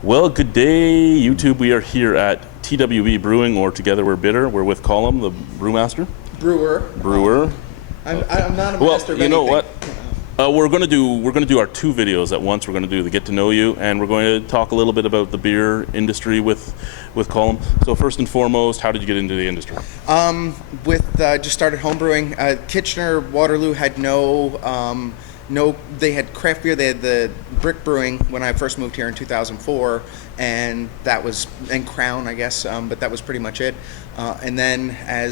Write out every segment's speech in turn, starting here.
Well, good day, YouTube. We are here at TWE Brewing, or Together We're Bitter. We're with Collum, the brewmaster. Brewer. Brewer. I'm not a Well, master of you know anything. what? We're gonna do our two videos at once. We're gonna do the get to know you, and we're going to talk a little bit about the beer industry with Collum. So first and foremost, how did you get into the industry? Just started homebrewing. Kitchener, Waterloo had they had craft beer. They had the brick brewing when I first moved here in 2004, and Crown, I guess, but that was pretty much it. And then I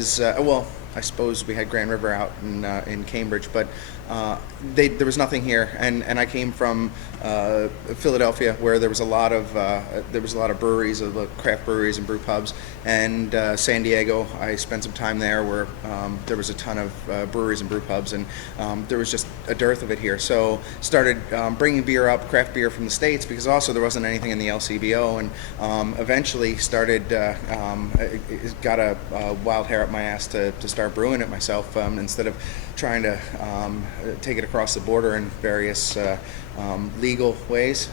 suppose we had Grand River out in Cambridge, but there was nothing here, and I came from Philadelphia, where there was a lot of breweries, craft breweries and brew pubs, and San Diego. I spent some time there, where there was a ton of breweries and brew pubs, and there was just a dearth of it here. So started bringing craft beer from the States, because also there wasn't anything in the LCBO, and eventually got a wild hair up my ass to start brewing it myself, instead of trying to take it across the border in various legal ways,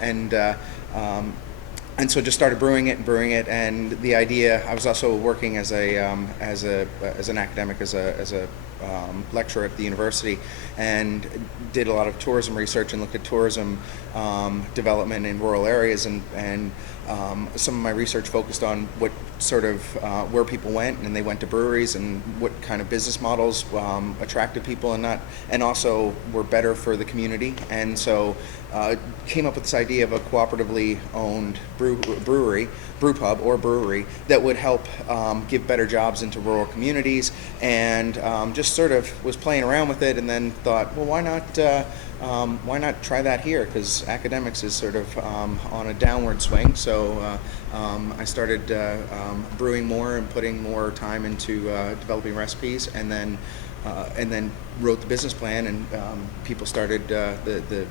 and so just started brewing it. And the idea, I was also working as an academic, as a lecturer at the university, and did a lot of tourism research and looked at tourism development in rural areas, and some of my research focused on what sort of where people went, and they went to breweries, and what kind of business models attracted people, and also were better for the community. And so came up with this idea of a cooperatively owned brew pub that would help give better jobs into rural communities, and just sort of was playing around with it, and then thought, well, why not try that here? Because academics is sort of on a downward swing. So I started brewing more and putting more time into developing recipes, and then wrote the business plan, and people started, the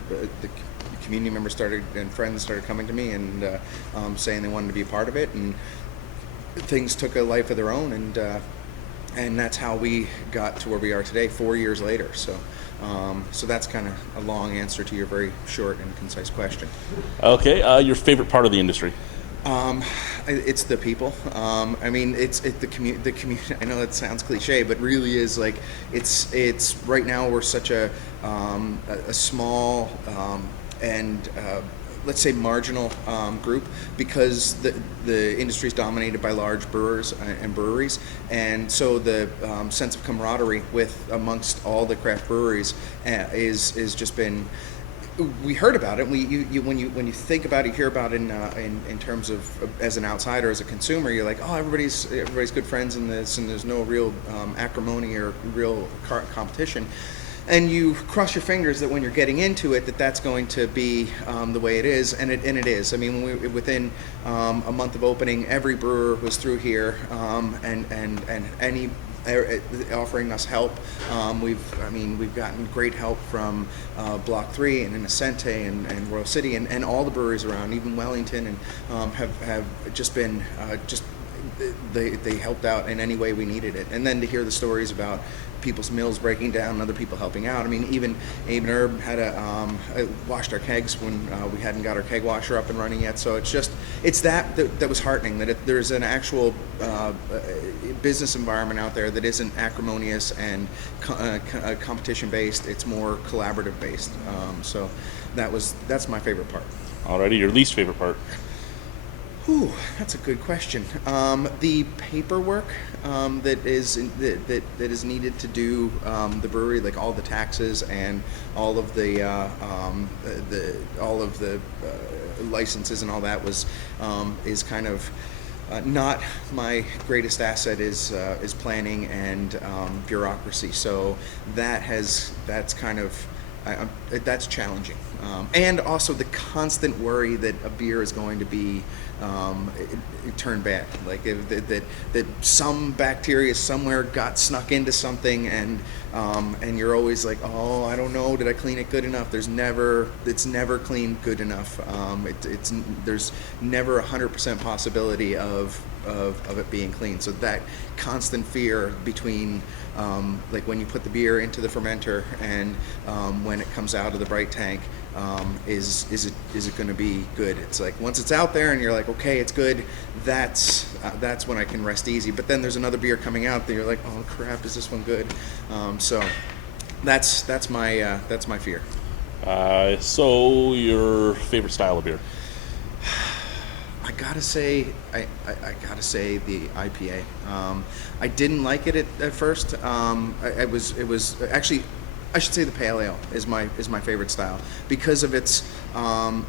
community members started, and friends started coming to me and saying they wanted to be a part of it, and things took a life of their own, and that's how we got to where we are today, 4 years later. So that's kind of a long answer to your very short and concise question. Okay, your favorite part of the industry? It's the people. I mean, the community. I know that sounds cliche, but really is like it's right now we're such a small and let's say marginal group, because the industry is dominated by large brewers and breweries, and so the sense of camaraderie amongst all the craft breweries is just been. We heard about it. When you think about it, hear about it in terms of as an outsider, as a consumer, you're like, oh, everybody's good friends in this, and there's no real acrimony or real competition. And you cross your fingers that when you're getting into it, that's going to be the way it is, and it is. I mean, within a month of opening, every brewer was through here, and any offering us help. We've gotten great help from Block 3 and Innocente and Royal City and all the breweries around, even Wellington, and have just been they helped out in any way we needed it. And then to hear the stories about people's mills breaking down and other people helping out. I mean, even Abe and Herb had washed our kegs when we hadn't got our keg washer up and running yet. So it's that was heartening, that there's an actual business environment out there that isn't acrimonious and competition based. It's more collaborative based. So that's my favorite part. Alrighty, your least favorite part? Ooh, that's a good question. The paperwork that is needed to do the brewery, like all the taxes and all of the licenses and all that is kind of not my greatest asset. Is planning and bureaucracy. So that's kind of. That's challenging, and also the constant worry that a beer is going to be turned bad, like that some bacteria somewhere got snuck into something, and you're always like, oh, I don't know, did I clean it good enough? It's never cleaned good enough. There's never 100% possibility of it being clean. So that constant fear between like when you put the beer into the fermenter and when it comes out of the bright tank, is it going to be good? It's like once it's out there and you're like, okay, it's good. That's when I can rest easy. But then there's another beer coming out that you're like, oh crap, is this one good? So that's my fear. So your favorite style of beer? I gotta say the IPA. I didn't like it at first. It was actually, I should say the pale ale is my favorite style because of its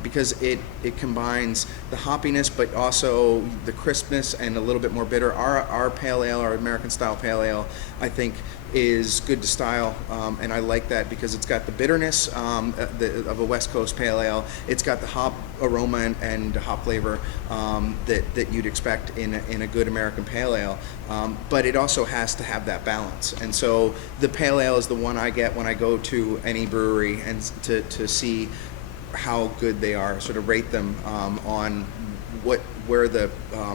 because it combines the hoppiness but also the crispness and a little bit more bitter. Our pale ale, our American style pale ale, I think is good to style, and I like that because it's got the bitterness of a West Coast pale ale. It's got the hop aroma and hop flavor that you'd expect in a good American pale ale, but it also has to have that balance. And so the pale ale is the one I get when I go to any brewery and to see how good they are, sort of rate them on where the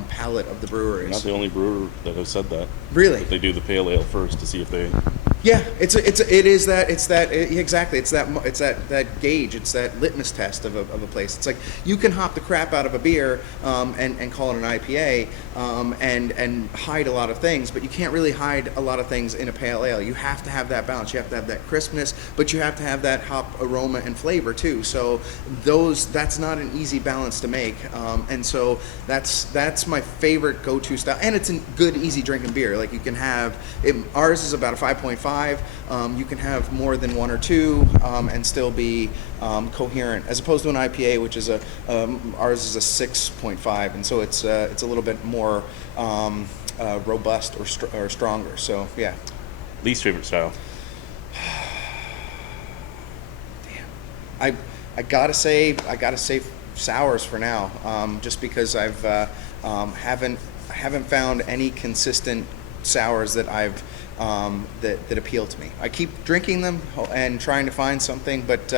palate of the brewer is. Not the only brewer that has said that. Really? They do the pale ale first to see if they. Yeah, it's that gauge, it's that litmus test of a place. It's like you can hop the crap out of a beer and call it an IPA and hide a lot of things, but you can't really hide a lot of things in a pale ale. You have to have that balance. You have to have that crispness, but you have to have that hop aroma and flavor too. So that's not an easy balance to make, and so that's my favorite go-to style. And it's a good, easy drinking beer. Like you can have it, ours is about a 5.5. You can have more than one or two and still be coherent, as opposed to an IPA, which is ours is a 6.5, and so it's a little bit more robust or stronger. So yeah. Least favorite style? Damn, I gotta say sours for now, just because I haven't found any consistent sours that I've that appeal to me. I keep drinking them and trying to find something, but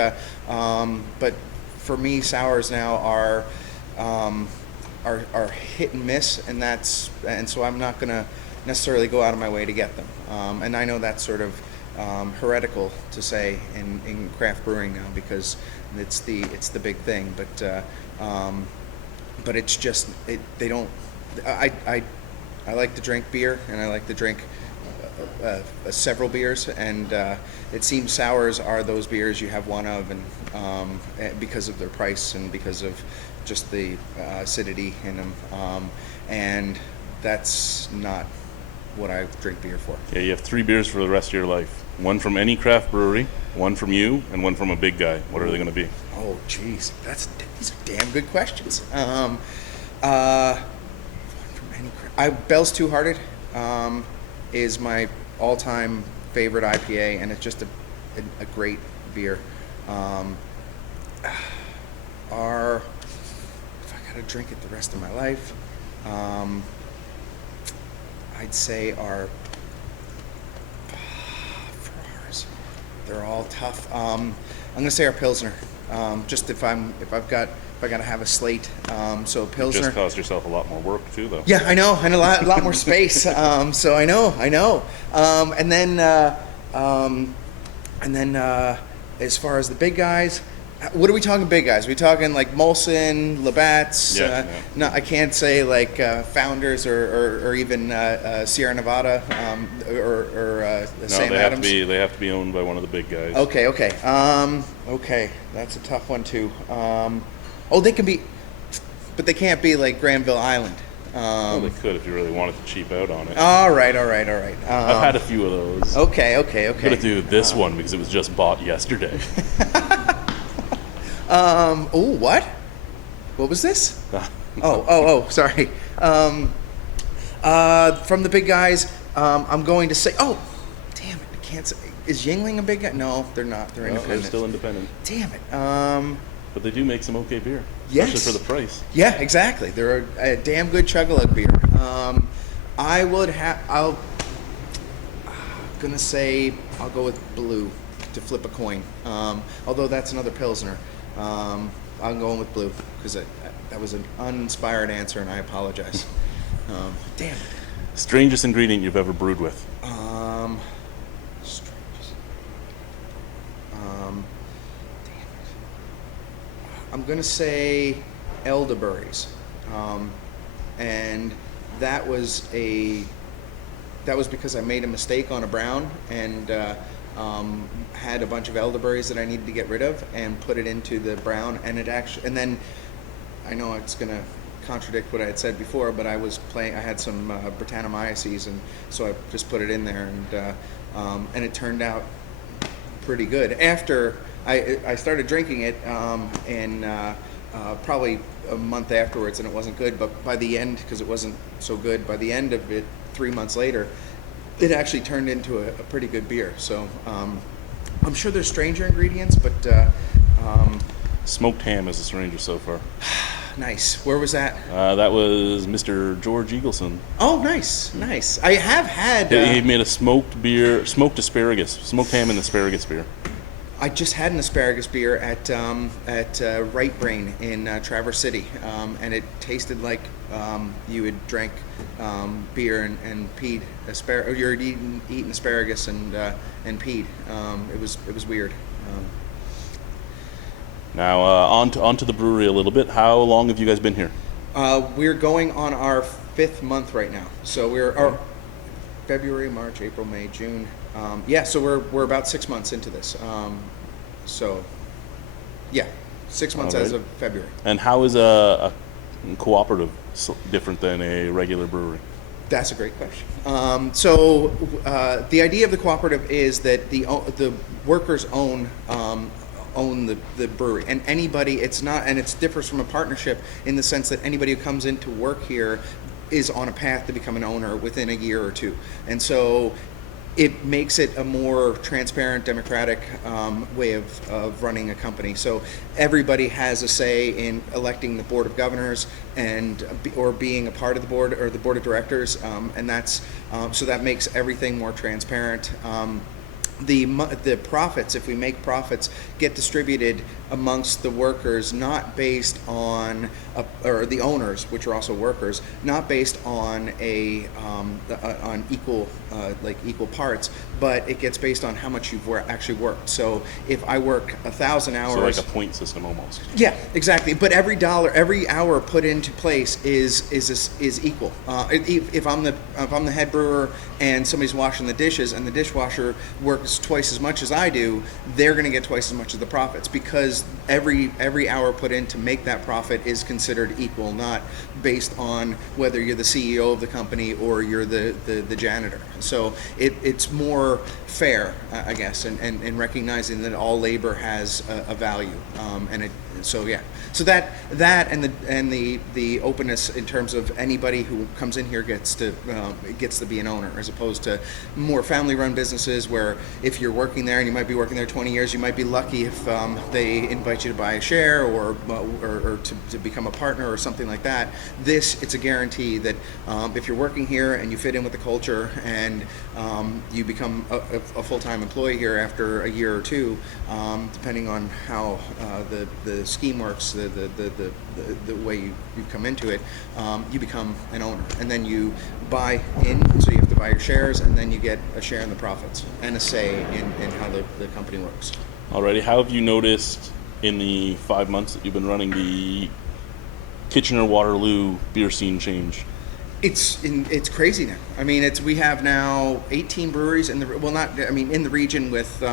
for me, sours now are hit and miss, and so I'm not gonna necessarily go out of my way to get them. And I know that's sort of heretical to say in craft brewing now because it's the big thing, but it's just they don't. I like to drink beer, and I like to drink several beers, and it seems sours are those beers you have one of, and because of their price and because of just the acidity in them, and that's not what I drink beer for. Yeah, you have 3 beers for the rest of your life. One from any craft brewery, one from you, and one from a big guy. What are they going to be? Oh, geez, these are damn good questions. Bell's Two Hearted is my all-time favorite IPA, and it's just a great beer. If I gotta drink it the rest of my life, I'd say our for ours, they're all tough. I'm gonna say our Pilsner. Just if I gotta have a slate, so Pilsner. You just caused yourself a lot more work too, though. Yeah, I know, and a lot more space. So I know. And then as far as the big guys, what are we talking big guys? Are we talking like Molson, Labatt's? Yeah. No, I can't say like Founders or even Sierra Nevada or Sam Adams. They have to be owned by one of the big guys. Okay. Okay, that's a tough one too. They can be, but they can't be like Granville Island. Well, they could if you really wanted to cheap out on it. All right. I've had a few of those. Okay. I'm gonna do this one because it was just bought yesterday. What? What was this? Sorry. From the big guys, I'm going to say. Oh, damn it! I can't say. Is Yingling a big guy? No, they're not. They're independent. They're still independent. Damn it. But they do make some okay beer. Yes. Especially for the price. Yeah, exactly. They're a damn good chug-a-lug beer. I'm gonna say I'll go with Blue to flip a coin. Although that's another Pilsner. I'm going with Blue because that was an uninspired answer, and I apologize. Damn it. Strangest ingredient you've ever brewed with? Strangest. Damn it. I'm gonna say elderberries, and that was because I made a mistake on a brown and had a bunch of elderberries that I needed to get rid of and put it into the brown, and then I know it's gonna contradict what I had said before, but I had some Brettanomyces, and so I just put it in there, and it turned out pretty good. After I started drinking it, and probably a month afterwards, and it wasn't good, but by the end, because it wasn't so good, by the end of it, 3 months later, it actually turned into a pretty good beer. So I'm sure there's stranger ingredients, but Smoked ham is a stranger so far. nice. Where was that? That was Mr. George Eagleson. Oh, nice. I have had. He made a smoked ham and asparagus beer. I just had an asparagus beer at Right Brain in Traverse City, and it tasted like you had drank beer and peed asparagus. You're eating asparagus and peed. It was weird. Now on to the brewery a little bit. How long have you guys been here? We're going on our 5th month right now. So we're February, March, April, May, June. So we're about 6 months into this. 6 months as of February. And how is a cooperative different than a regular brewery? That's a great question. The idea of the cooperative is that the workers own the brewery, and it differs from a partnership in the sense that anybody who comes in to work here is on a path to become an owner within a year or two, and so it makes it a more transparent, democratic way of running a company. So everybody has a say in electing the board of governors or being a part of the board or the board of directors, and that's so that makes everything more transparent. The profits, if we make profits, get distributed amongst the workers, not based on or the owners, which are also workers, not based on on equal parts, but it gets based on how much you've actually worked. So if I work 1,000 hours, so like a point system almost. Yeah, exactly. But every hour put into place is equal. If I'm the head brewer and somebody's washing the dishes and the dishwasher works twice as much as I do, they're going to get twice as much of the profits, because every hour put in to make that profit is considered equal, not based on whether you're the CEO of the company or you're the janitor. So it's more fair, I guess, and recognizing that all labor has a value, So that and the openness in terms of anybody who comes in here gets to be an owner, as opposed to more family-run businesses where if you're working there and you might be working there 20 years, you might be lucky if they invite you to buy a share or to become a partner or something like that. It's a guarantee that if you're working here and you fit in with the culture and you become a full-time employee here after a year or two, depending on how the scheme works, the way you come into it, you become an owner, and then you buy in, so you have to buy your shares, and then you get a share in the profits and a say in how the company works. Alrighty, how have you noticed in the 5 months that you've been running the Kitchener-Waterloo beer scene change? It's crazy now. I mean, we have now 18 breweries in the region, with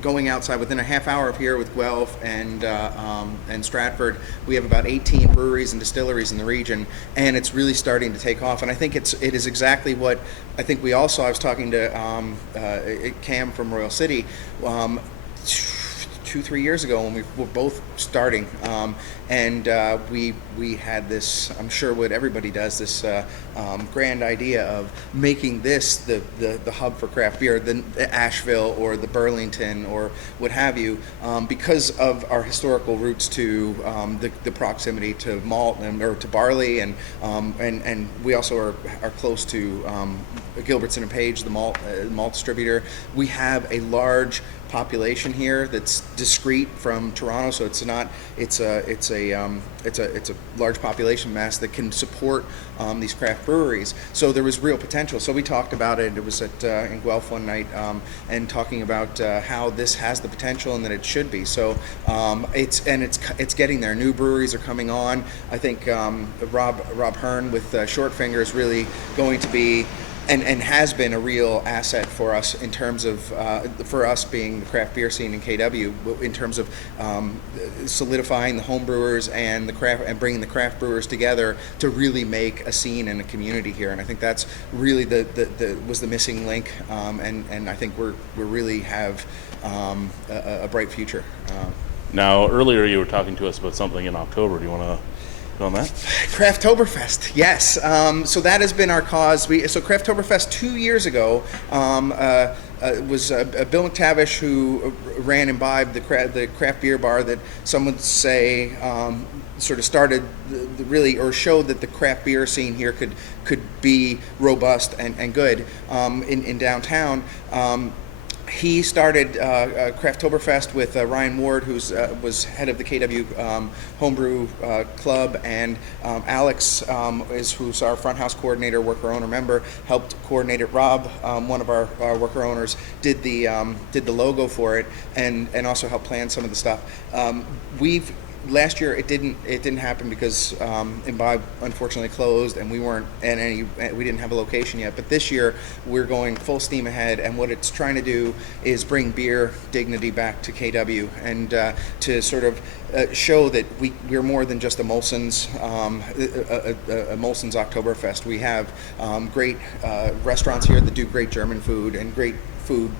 going outside within a half hour of here with Guelph and Stratford. We have about 18 breweries and distilleries in the region, and it's really starting to take off. And I think it is exactly what I think we all saw. I was talking to Cam from Royal City 2-3 years ago when we were both starting, and we had this, I'm sure what everybody does, this grand idea of making this the hub for craft beer, the Asheville or the Burlington or what have you, because of our historical roots to the proximity to malt or to barley, and we also are close to Gilbertson and Page, the malt distributor. We have a large population here that's discrete from Toronto, so it's not it's a large population mass that can support these craft breweries. So there was real potential. So we talked about it. It was at in Guelph one night, and talking about how this has the potential and that it should be. So it's getting there. New breweries are coming on. I think Rob Hearn with Short Finger is really going to be and has been a real asset for us in terms of for us being the craft beer scene in KW, in terms of solidifying the home brewers and the craft and bringing the craft brewers together to really make a scene and a community here. And I think that's really was the missing link, and I think we really have a bright future. Now, earlier you were talking to us about something in October. Do you want to on that? Crafttoberfest, yes. So that has been our cause. So Crafttoberfest 2 years ago was Bill McTavish, who ran Imbibe, the craft beer bar that some would say sort of started really, or showed that the craft beer scene here could be robust and good in downtown. He started Crafttoberfest with Ryan Ward, who's was head of the KW Homebrew Club, and Alex, who's our front house coordinator, worker owner member, helped coordinate it. Rob, one of our worker owners, did the logo for it, and also helped plan some of the stuff. Last year it didn't happen because Imbibe unfortunately closed, and we didn't have a location yet. But this year we're going full steam ahead, and what it's trying to do is bring beer dignity back to KW, and to sort of show that we're more than just a Molson's Oktoberfest. We have great restaurants here that do great German food and great food.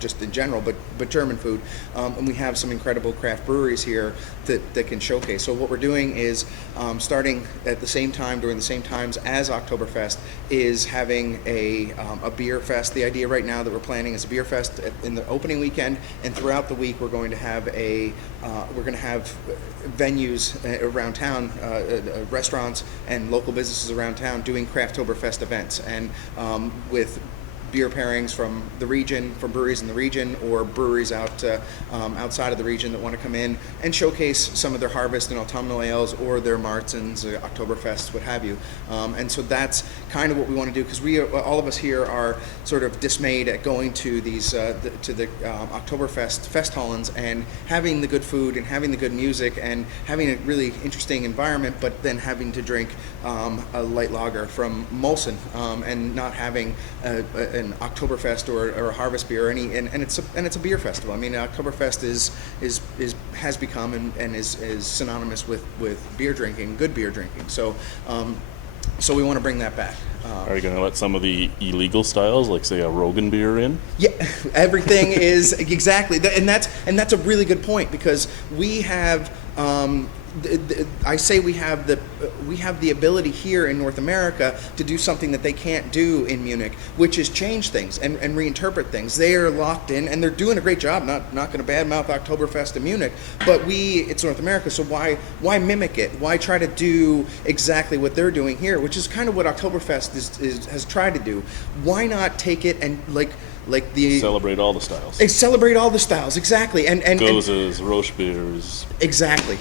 Just in general, but German food, and we have some incredible craft breweries here that can showcase. So what we're doing is starting at the same time, during the same times as Oktoberfest, is having a beer fest. The idea right now that we're planning is a beer fest in the opening weekend, and throughout the week we're going to have venues around town, restaurants and local businesses around town doing Crafttoberfest events, and with beer pairings from the region, from breweries in the region, or breweries outside of the region that want to come in and showcase some of their harvest and autumnal ales, or their Martins, Oktoberfests, what have you. And so that's kind of what we want to do, because all of us here are sort of dismayed at going to these to the Oktoberfest Festhalens and having the good food and having the good music and having a really interesting environment, but then having to drink a light lager from Molson, and not having an Oktoberfest or a harvest beer, or and it's a beer festival. I mean, Oktoberfest has become and is synonymous with beer drinking, good beer drinking. So we want to bring that back. Are you going to let some of the illegal styles, like say a Rogan beer, in? Yeah, everything is exactly, and that's a really good point, because we have. I say we have the ability here in North America to do something that they can't do in Munich, which is change things and reinterpret things. They are locked in, and they're doing a great job. Not going to badmouth Oktoberfest in Munich, but it's North America, so why mimic it? Why try to do exactly what they're doing here, which is kind of what Oktoberfest has tried to do. Why not take it and like celebrate all the styles. Celebrate all the styles, exactly, and Gozes, Roche beers. Exactly.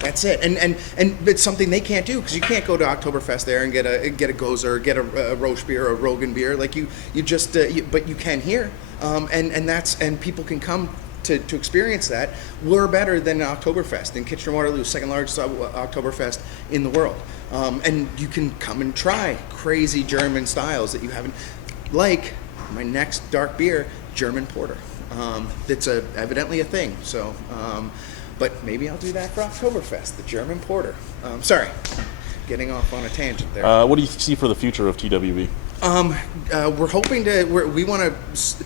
That's it, and it's something they can't do, because you can't go to Oktoberfest there and get a Gozer, or get a Roche beer, or a Rogan beer, like you just but you can here, and people can come to experience that. We're better than Oktoberfest in Kitchener-Waterloo, second largest Oktoberfest in the world, and you can come and try crazy German styles that you haven't, like my next dark beer, German Porter. That's evidently a thing. So, but maybe I'll do that for Oktoberfest, the German Porter. Sorry, getting off on a tangent there. What do you see for the future of TWB? We're hoping we want to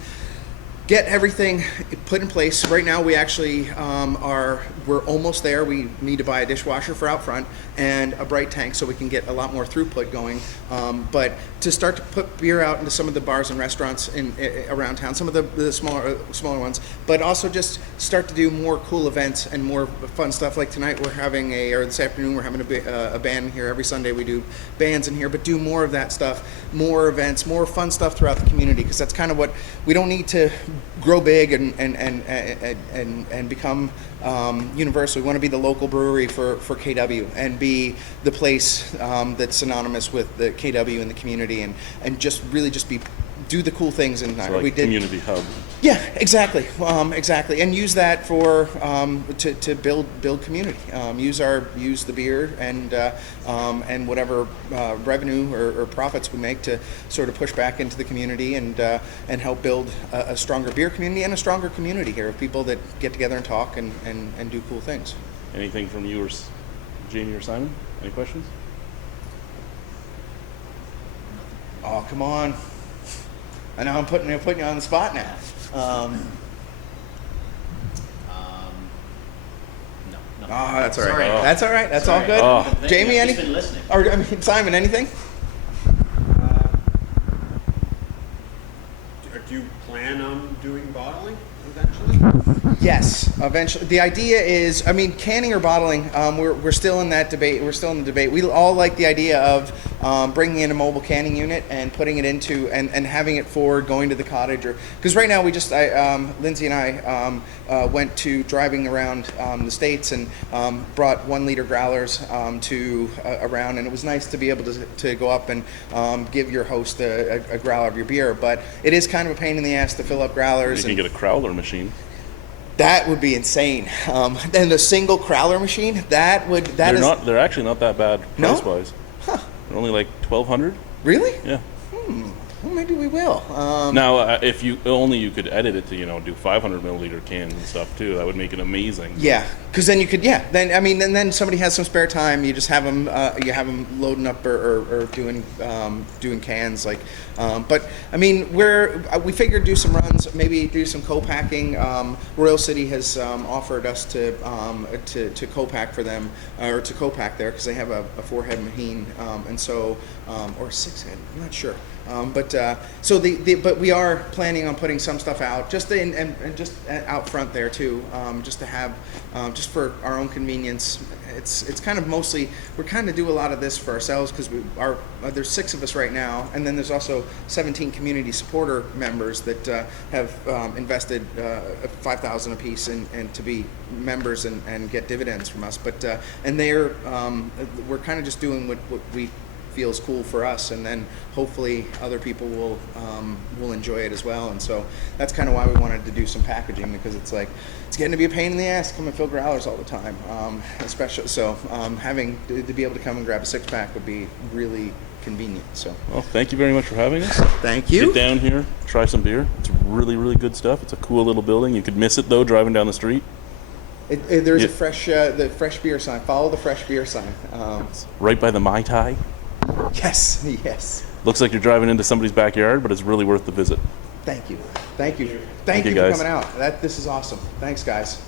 get everything put in place. Right now, we actually we're almost there. We need to buy a dishwasher for out front and a bright tank, so we can get a lot more throughput going. But to start to put beer out into some of the bars and restaurants around town, some of the smaller ones, but also just start to do more cool events and more fun stuff. Like tonight, or this afternoon, we're having a band here. Every Sunday we do bands in here, but do more of that stuff, more events, more fun stuff throughout the community, because that's kind of what we don't need to grow big and become universal. We want to be the local brewery for KW and be the place that's synonymous with the KW in the community, and just really just do the cool things. And So like we did community hub. yeah, exactly, exactly, and use that for to build community. Use the beer and whatever revenue or profits we make to sort of push back into the community and help build a stronger beer community and a stronger community here of people that get together and talk and do cool things. Anything from you or Jamie or Simon? Any questions? Oh, come on! I know I'm putting you on the spot now. No. Oh, that's all right. Sorry. That's all right. That's all Sorry. good. Oh. Jamie, I've any? just been listening. Or I mean, Simon, anything? Do you plan on doing bottling eventually? Yes, eventually. The idea is, I mean, canning or bottling. We're still in that debate. We're still in the debate. We all like the idea of bringing in a mobile canning unit and putting it into and having it for going to the cottage, or because right now we just Lindsay and I went to driving around the states and brought 1 liter growlers to around, and it was nice to be able to go up and give your host a growler of your beer. But it is kind of a pain in the ass to fill up growlers. You can get a crowler machine. That would be insane. And the single crowler machine, They're actually not that bad No? price wise. Huh. They're only like $1,200. Really? Yeah. Well, maybe we will. Now, if you could edit it to do 500 milliliter cans and stuff too. That would make it amazing. Yeah, because then you could. Yeah, then I mean, and then somebody has some spare time. You just have them. You have them loading up or doing cans. Like, but I mean, we figured do some runs, maybe do some co-packing. Royal City has offered us to co-pack for them or to co-pack there because they have a 4-head Maheen, and so or 6-head. I'm not sure. But we are planning on putting some stuff out just and just out front there too, just to have just for our own convenience. It's kind of mostly we're kind of do a lot of this for ourselves because there's 6 of us right now, and then there's also 17 community supporter members that have invested $5,000 a piece and to be members and get dividends from us. But and we're kind of just doing what we feels cool for us, and then hopefully other people will enjoy it as well. And so that's kind of why we wanted to do some packaging, because it's getting to be a pain in the ass to come and fill growlers all the time, especially so having to be able to come and grab a 6-pack would be really convenient. So Well, than't you very much for having us. thank you. Get down here, try some beer. It's really, really good stuff. It's a cool little building. You could miss it though driving down the street. There's Yeah. the fresh beer sign. Follow the fresh beer sign. Right by the Mai Tai. Yes. Looks like you're driving into somebody's backyard, but it's really worth the visit. Thank you. Thank you. Thank you, for guys. coming out. This is awesome. Thanks, guys.